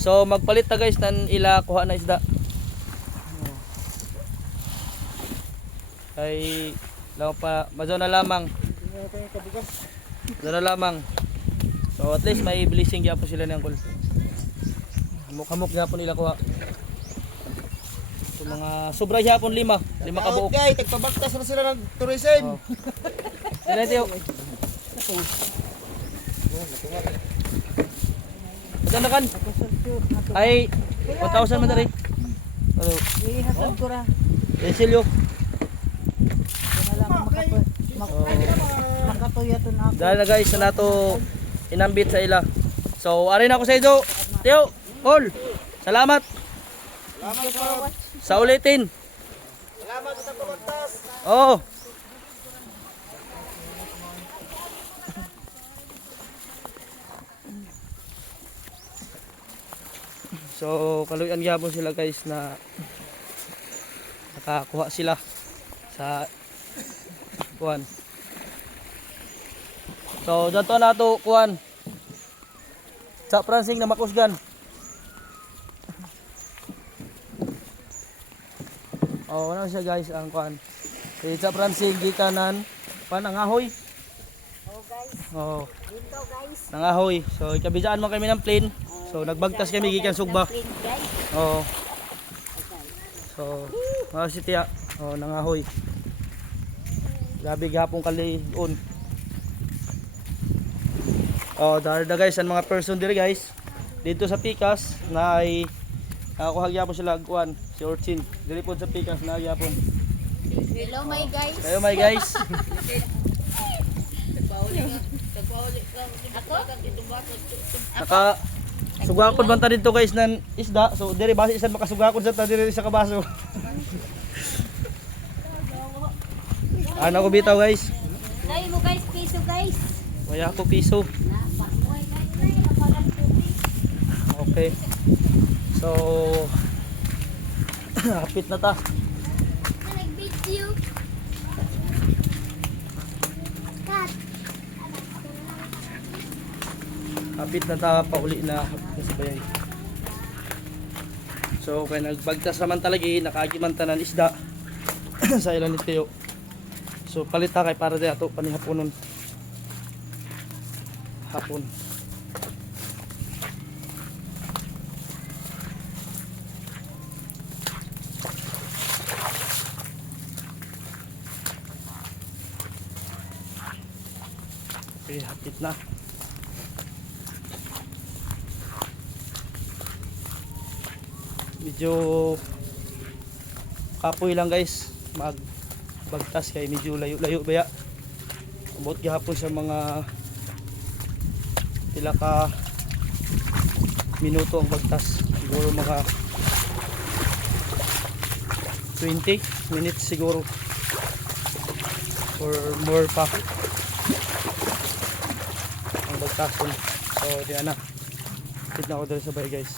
So magpalit ta guys nan ila kuha na isda. Ay lang pa mazo na lamang. Mazo na lamang. So at least may blessing gyapon sila ng kul. Hamok-hamok gyapon nila kuha. So mga sobra gyapon lima ka buok. Okay, tagpabaktas na sila ng tourism. Sila tiyo. Maganda kan? Ay 1,000 man dari. Ano? Ihasad ko ra. Silyo. Makatuyaton ako. Dahil na guys na nato inambit sa ila. So ari na ako sa ido. Tiyo, Paul. Salamat. Salamat po. Sa ulitin. Salamat sa pagpabaktas. Oo. So kaluyan gyapon sila guys na nakakuha sila sa kuan. So dato na to kuan. Sa pransing na makusgan. Oh, ano siya guys ang kuan. Sa pransing gikanan panangahoy. Oh guys, Oh, dito guys. nangahoy. So ikabisaan mo kami ng plane. So nagbagtas kami gikan Sugba. Guys. Oo. So, mga si Tia, nangahoy. Grabe gapong kaliun. Darda guys, ang mga person dire guys. Dito sa Pikas na ay nakakuha gyapon sila kuan, si Orchin. Dire pod sa Pikas na gyapon. Hello my guys. Kayo my guys. Naka sugakod man ta dito guys nan isda. So dire base isan makasugakod sa ta dire sa kabaso. Ano ko bitaw guys? Dai mo guys, piso guys. Wala ko piso. Napakuhay guys, napalang tubig. Okay. So hapit na ta. Nag-video. Cut. Hapit na ta pauli na sa bayan. So kaya nagbagtas naman talaga nakaagi man tanan isda sa ilan ni Teo. So palit ta kay para di ato panihaponon. Hapon. Okay, hapit na. Medyo kapoy lang guys magbagtas kay medyo layo-layo baya. Abot gihapon sa mga pila ka minuto ang bagtas. Siguro mga 20 minutes siguro or more pa ang bagtason. So di ana. Kita na ako dito sa bay guys.